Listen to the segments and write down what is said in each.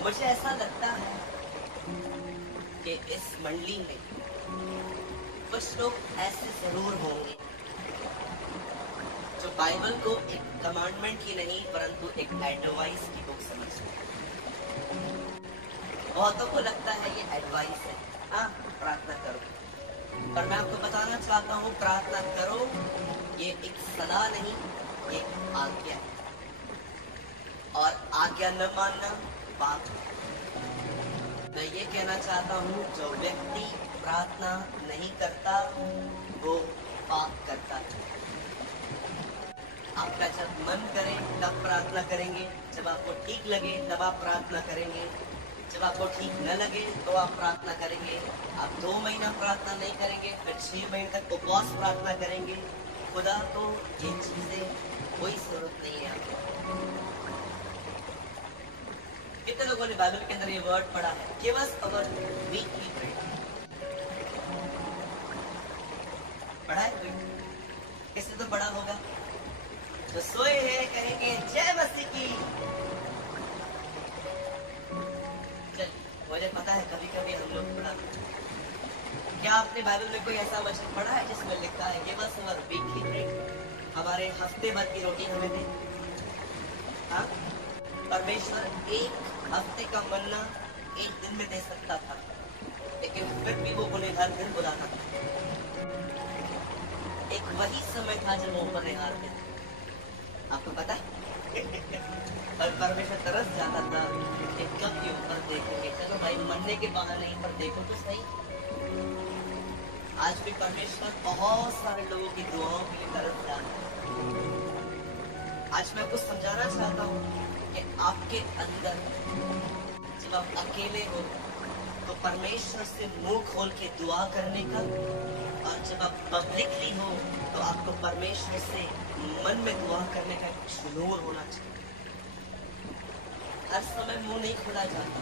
मुझे ऐसा लगता है कि इस मंडली में कुछ लोग ऐसे जरूर होंगे जो बाइबल को एक कमांडमेंट ही नहीं परंतु एक एडवाइस की बुक समझते हैं। बहुतों को लगता है ये एडवाइस है, हाँ प्रार्थना करो, पर मैं आपको बताना चाहता हूँ प्रार्थना करो ये एक सलाह नहीं, ये आज्ञा है, और आज्ञा न मानना पाप है। मैं ये कहना चाहता हूँ जो व्यक्ति प्रार्थना नहीं करता वो पाप करता है। आपका जब मन करे तब प्रार्थना करेंगे, जब आपको ठीक लगे तब आप प्रार्थना करेंगे, जब आपको ठीक न लगे तो आप प्रार्थना करेंगे। आप 2 महीना प्रार्थना नहीं करेंगे, फिर 6 महीने तक उपवास प्रार्थना करेंगे। खुदा को ये चीजें कोई जरूरत नहीं है आपको। कितने लोगों ने बाइबल के अंदर ये वर्ड पढ़ा है, give us our weekly bread, पढ़ा है कोई? किसने तो पढ़ा होगा? जो सोए हैं कहेंगे जय मसीह की। चल मुझे पता है कभी कभी हम लोग पढ़ा। क्या आपने बाइबल में कोई ऐसा वचन पढ़ा है जिसमें लिखा है give us our weekly bread, हमारे हफ्ते भर की रोटी हमें दे? हाँ, परमेश्वर एक हफ्ते का मन्ना एक दिन में दे सकता था, लेकिन फिर भी वो उन्हें हर दिन बुलाता था। एक वही समय था जब वो ऊपर निहारते थे, आपको पता है? और परमेश्वर तरस जाता था कि कब ये ऊपर देखेंगे, चलो भाई मरने के बहाने नहीं पर देखो तो सही। आज भी परमेश्वर बहुत सारे लोगों की दुआओं के लिए तरस जाता है। आज मैं आपको समझाना चाहता हूँ कि आपके अंदर जब आप अकेले हो तो परमेश्वर से मुंह खोल के दुआ करने का, और जब आप पब्लिकली हो तो आपको परमेश्वर से मन में दुआ करने का एक जुनून होना चाहिए। हर समय मुंह नहीं खोला जाता,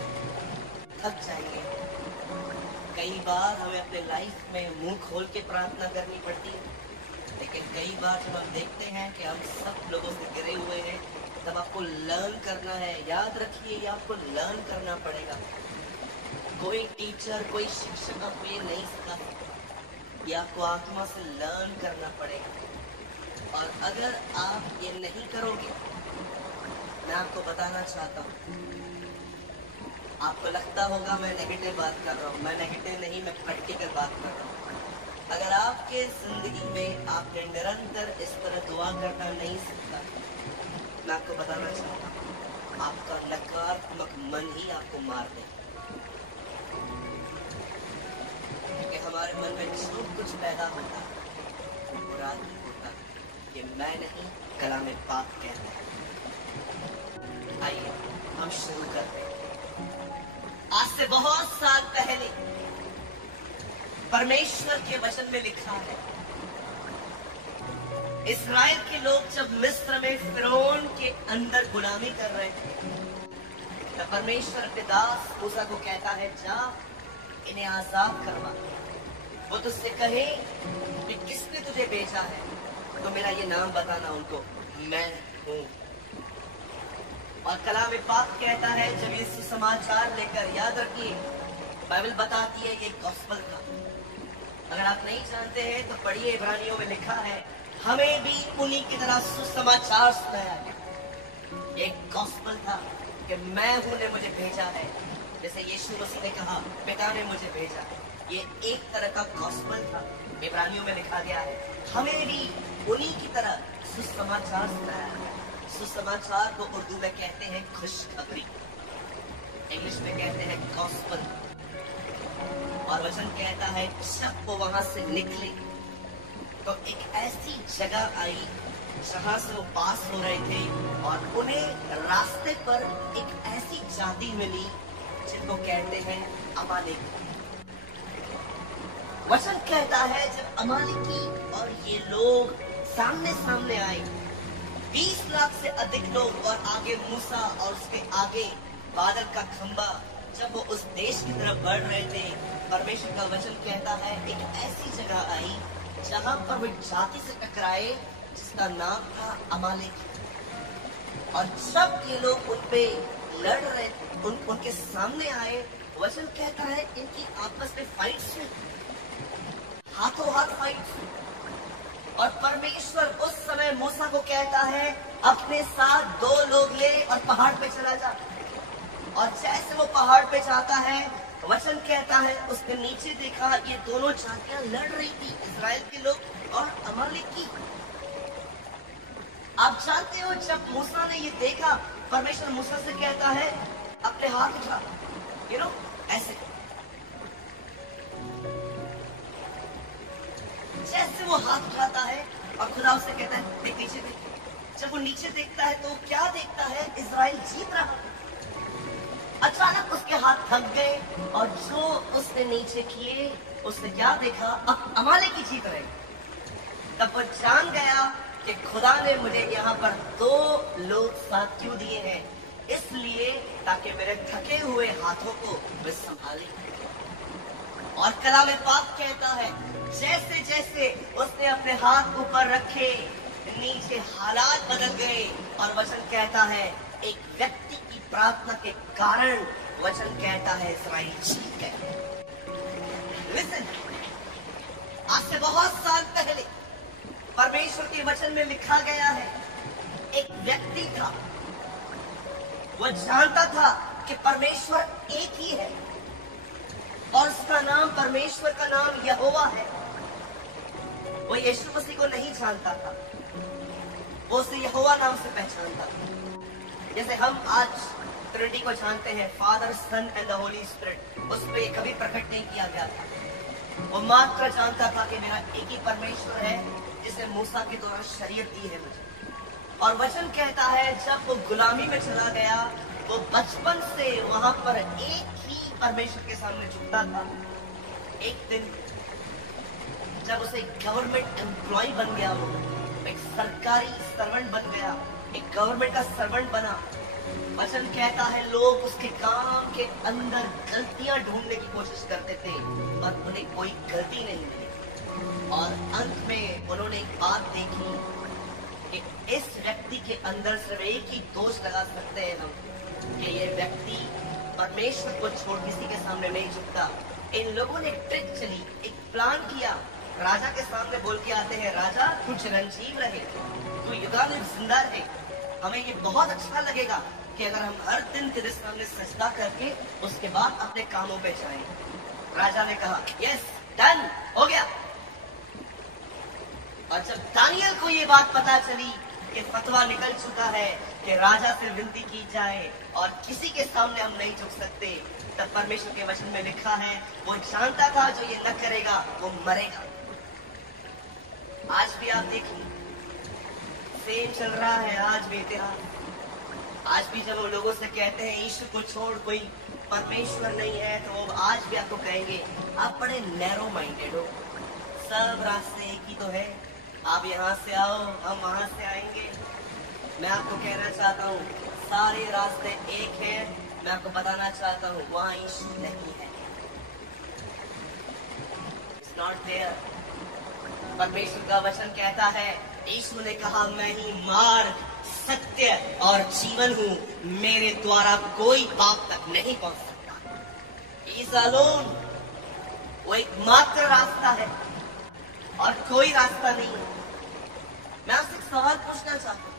थक जाएंगे। कई बार हमें अपने लाइफ में मुंह खोल के प्रार्थना करनी पड़ती है, लेकिन कई बार जब हम देखते हैं कि हम सब लोगों से घिरे हुए हैं तब आपको लर्न करना है। याद रखिए ये आपको लर्न करना पड़ेगा। कोई टीचर कोई शिक्षक आपको ये नहीं सिखा सकता, ये आपको आत्मा से लर्न करना पड़ेगा। और अगर आप ये नहीं करोगे, मैं आपको बताना चाहता हूँ, आपको लगता होगा मैं नेगेटिव बात कर रहा हूँ, मैं नेगेटिव नहीं, मैं प्रैक्टिकल बात कर रहा हूँ। अगर आपके जिंदगी में आपने निरंतर इस तरह दुआ करना नहीं सीखा, मैं आपको बताना चाहता हूँ आपका नकारात्मक मन ही आपको मार दे। क्योंकि हमारे मन में जो कुछ पैदा होता है वो बुरा ही होता है, ये मैं नहीं कलाम पाक कहता है। आइए हम शुरू करते हैं। आज से बहुत साल पहले परमेश्वर के वचन में लिखा है, इस्राएल के लोग जब मिस्र में फिरौन के अंदर गुलामी कर रहे थे, तब परमेश्वर अपने दास मूसा को कहता है जा इन्हें आजाद करवा। वो तुझसे कहे कि किसने तुझे भेजा है तो मेरा ये नाम बताना उनको, मैं हूं। और कलाम पाक कहता है जब ये सुसमाचार लेकर, याद रखिए बाइबल बताती है ये गॉस्पेल था। अगर आप नहीं जानते हैं तो पढ़िए, इब्रानियों में लिखा है हमें भी उन्हीं की तरह सुसमाचार सुनाया गया। ये गॉस्पेल था कि मैं हूं ने मुझे भेजा है, जैसे यीशु मसीह ने कहा पिता ने मुझे भेजा है। ये एक तरह का गॉस्पेल था, इब्रानियों में लिखा गया है हमें भी उन्हीं की तरह सुसमाचार सुनाया गया। सुसमाचार को उर्दू में कहते हैं खुशखबरी, इंग्लिश में कहते हैं गॉस्पेल। और वचन कहता है जब वो वहां से निकले तो एक ऐसी जगह आई जहां से वो पास हो रहे थे, और उन्हें रास्ते पर एक ऐसी जाति मिली जिनको कहते हैं अमालेक। वचन कहता है जब अमालेकी और ये लोग सामने सामने आए, 20 लाख से अधिक लोग, और आगे मूसा और उसके आगे बादल का खंबा, जब वो उस देश की तरफ बढ़ रहे थे, परमेश्वर का वचन कहता है एक ऐसी जगह आई जहां पर वो जाति से टकराए जिसका नाम था अमालेक। और जब ये लोग उन पे लड़ रहे, उनके सामने आए। वचन कहता है इनकी आपस में फाइट्स हुई, हाथों हाथ फाइट्स। और परमेश्वर उस समय मूसा को कहता है अपने साथ 2 लोग ले और पहाड़ पे चला जा। और जैसे वो पहाड़ पे जाता है, वचन कहता है उसने नीचे देखा, ये दोनों जातियां लड़ रही थी, इजराइल के लोग और अमालेक की। आप जानते हो जब मूसा ने ये देखा, परमेश्वर मूसा से कहता है अपने हाथ उठा, ऐसे। जैसे वो हाथ उठाता है और खुदा उसे कहता है देख नीचे देख। जब वो नीचे देखता है तो क्या देखता है, इजराइल जीत रहा। अचानक उसके हाथ थक गए और जो उसने नीचे किए, उसने क्या देखा, अब अमालेक की जीत रहे। तब वो जान गया कि खुदा ने मुझे यहाँ पर 2 लोग साथ क्यों दिए हैं, इसलिए ताकि मेरे थके हुए हाथों को वे संभाले। और कलाम पाक कहता है जैसे जैसे उसने अपने हाथ ऊपर रखे, नीचे हालात बदल गए। और वचन कहता है एक व्यक्ति की प्रार्थना के कारण, वचन कहता है इस्राएल जीत गए। लिसन, आज से बहुत साल पहले परमेश्वर के वचन में लिखा गया है, एक व्यक्ति था, वो जानता था कि परमेश्वर एक ही है और उसका नाम, परमेश्वर का नाम यहोवा है। वो यीशु मसीह को नहीं जानता था, वो उसे यहोवा नाम से पहचानता था। जैसे हम आज ट्रिनिटी को जानते हैं, Father, Son and the Holy Spirit, उस पर कभी प्रकट नहीं किया गया था। वो मात्र जानता था कि मेरा एक ही परमेश्वर है जिसने मूसा के द्वारा शरीयत दी है मुझे। और वचन कहता है जब वो गुलामी में चला गया, वो बचपन से वहां पर एक ही परमेश्वर के सामने झुकता था। एक दिन जब उसे गवर्नमेंट एम्प्लॉय बन गया, वो एक सरकारी सर्वेंट बन गया, एक गवर्नमेंट का सर्वेंट बना। वचन कहता है लोग उसके काम के अंदर गलतियां ढूंढने की कोशिश करते थे पर उन्हें कोई गलती नहीं मिली। और अंत में उन्होंने एक बात देखी कि इस व्यक्ति के अंदर सिर्फ एक ही दोष लगा सकते हैं हम कि ये व्यक्ति परमेश्वर को छोड़ किसी के सामने नहीं झुकता। इन लोगों ने एक ट्रिक चली, एक प्लान किया। राजा के सामने बोल के आते हैं, राजा तू चिरंजीव रहे, तू युगानुयुग जिंदा रहे। हमें ये बहुत अच्छा लगेगा कि अगर हम हर दिन तेरे सामने सजदा करके उसके बाद अपने कामों पे जाएं। राजा ने कहा यस, डन, हो गया। और जब दानियल को ये बात पता चली कि फतवा निकल चुका है कि राजा से विनती की जाए और किसी के सामने हम नहीं झुक सकते, तब परमेश्वर के वचन में लिखा है वो जानता था जो ये न करेगा वो मरेगा। आज भी आप देखिए सेम चल रहा है, आज भी इतिहास। आज भी जब वो लोगों से कहते हैं ईश्वर को छोड़ कोई परमेश्वर नहीं है, तो वो आज भी आपको कहेंगे आप बड़े नैरो माइंडेड हो, सब रास्ते एक ही तो है, आप यहाँ से आओ हम वहां से आएंगे। मैं आपको कहना चाहता हूँ सारे रास्ते एक हैं। मैं आपको बताना चाहता हूँ वहां ईश्वर नहीं है, इट्स नॉट देयर। परमेश्वर का वचन कहता है, यीशु ने कहा मैं ही मार्ग, सत्य और जीवन हूँ, मेरे द्वारा कोई बाप तक नहीं पहुंच सकता। He is alone, वो एकमात्र रास्ता है और कोई रास्ता नहीं है। मैं आपसे एक सवाल पूछना चाहता हूँ,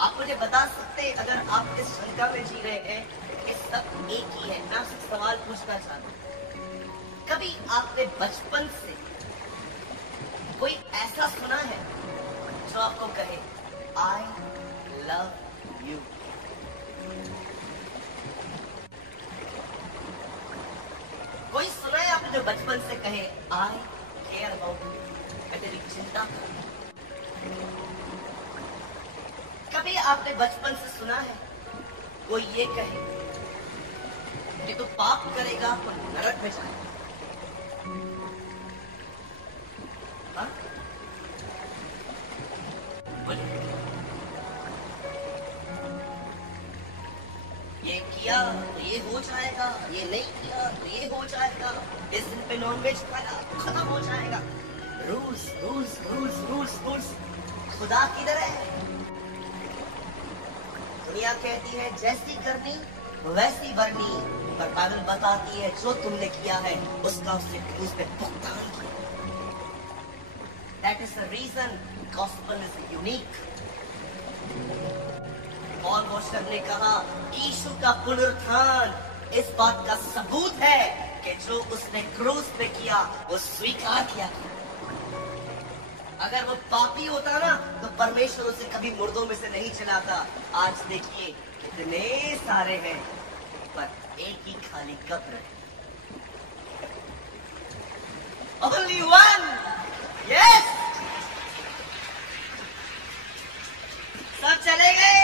आप मुझे बता सकते हैं अगर आप इस शंका में जी रहे हैं कि सब एक ही है, मैं आपसे एक सवाल पूछना चाहता हूँ, कभी आपने बचपन से कोई ऐसा सुना है जो आपको कहे आई लव यू? कोई सुना है आपने जो बचपन से कहे आई केयर अबाउट यू, मैं तेरी चिंता करूं? कभी आपने बचपन से सुना है कोई ये कहे कि तू पाप करेगा तो नरक में जाएगा? ये किया तो ये हो जाएगा, ये नहीं किया तो ये हो जाएगा, इस दिन पे नॉनवेज खाना तो खत्म हो जाएगा। Rules rules rules rules rules. खुदा किधर है? दुनिया कहती है जैसी करनी वैसी भरनी, पर बाइबल बताती है जो तुमने किया है उसका उस पे भुगतान किया। That is the reason gospel is unique. और मोशर ने कहा यीशु का पुनरुत्थान इस बात का सबूत है कि जो उसने क्रूस पे किया वो स्वीकार किया। अगर वो पापी होता ना तो परमेश्वर उसे कभी मुर्दों में से नहीं चलाता। आज देखिए कितने सारे हैं पर एक ही खाली कब्र है। Only one. Yes. सब चले गए,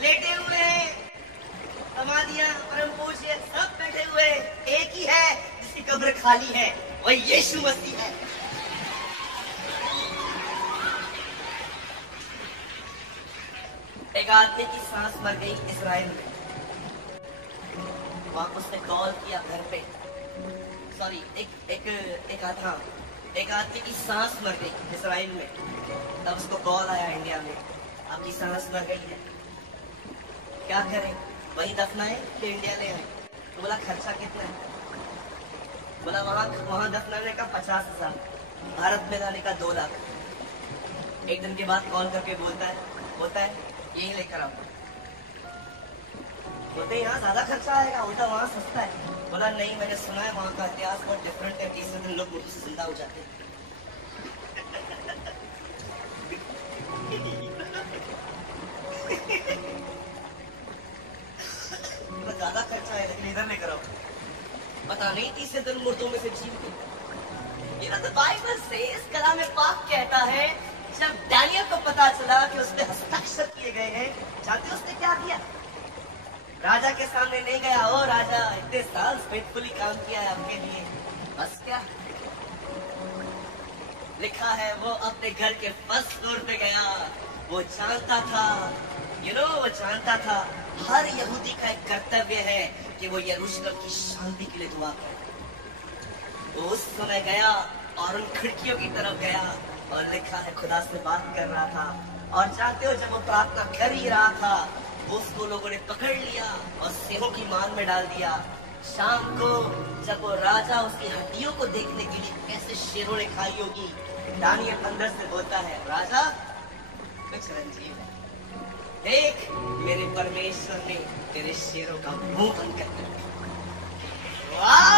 लेटे हुए हैं, समाधियां, परम पूज्य सब बैठे हुए, एक ही है जिसकी कब्र खाली है, वही यीशु मसीह है। एक आदमी की सांस मर गई इस्राइल में, वहां उसने कॉल किया घर पे, सॉरी एक आदमी की सांस मर गई इस्राइल में, तब उसको कॉल आया इंडिया में, आपकी सांस मर गई है, क्या करें, वही दफनाए कि इंडिया ले आए? तो बोला खर्चा कितना है? बोला वहां दफनाने का 50,000, भारत में लाने का 2 लाख। एक दिन के बाद कॉल करके बोलता है यही लेकर आओ। बोलते यहाँ ज्यादा खर्चा आएगा, उल्टा वहाँ सस्ता है। बोला नहीं, मैंने सुना है वहाँ का इतिहास बहुत डिफरेंट है, तीसरे दिन लोग मुर्दों से जिंदा हो जाते हैं। ज्यादा खर्चा है लेकिन इधर लेकर आओ, पता नहीं तीसरे दिन मुर्दों में से जीव गए। ये तो बाइबल से इस कलाम में पाक कहता है, जब डैनियल को पता चला कि उसने हस्ताक्षर किए गए हैं, जानते उसने क्या किया? राजा के सामने नहीं गया, ओ राजा इतने साल फेथफुली काम किया है आपके लिए, बस क्या लिखा है, वो अपने घर के फर्स्ट फ्लोर पे गया। वो जानता था, वो जानता था हर यहूदी का एक कर्तव्य है कि वो यरूशलेम की शांति के लिए दुआ करे। वो उस समय गया और उन खिड़कियों की तरफ गया और लिखा है खुदा से बात कर रहा था। और जानते हो जब वो प्रार्थना कर ही रहा था, उसको लोगों ने पकड़ लिया और सिंहों की मान में डाल दिया। शाम को जब वो राजा उसकी हड्डियों को देखने के लिए कैसे शेरों ने खाई होगी, दानियल अंदर से बोलता है, राजा कुछ रंजीव है, देख मेरे परमेश्वर ने तेरे शेरों का मुंह बंद कर दिया। वाह!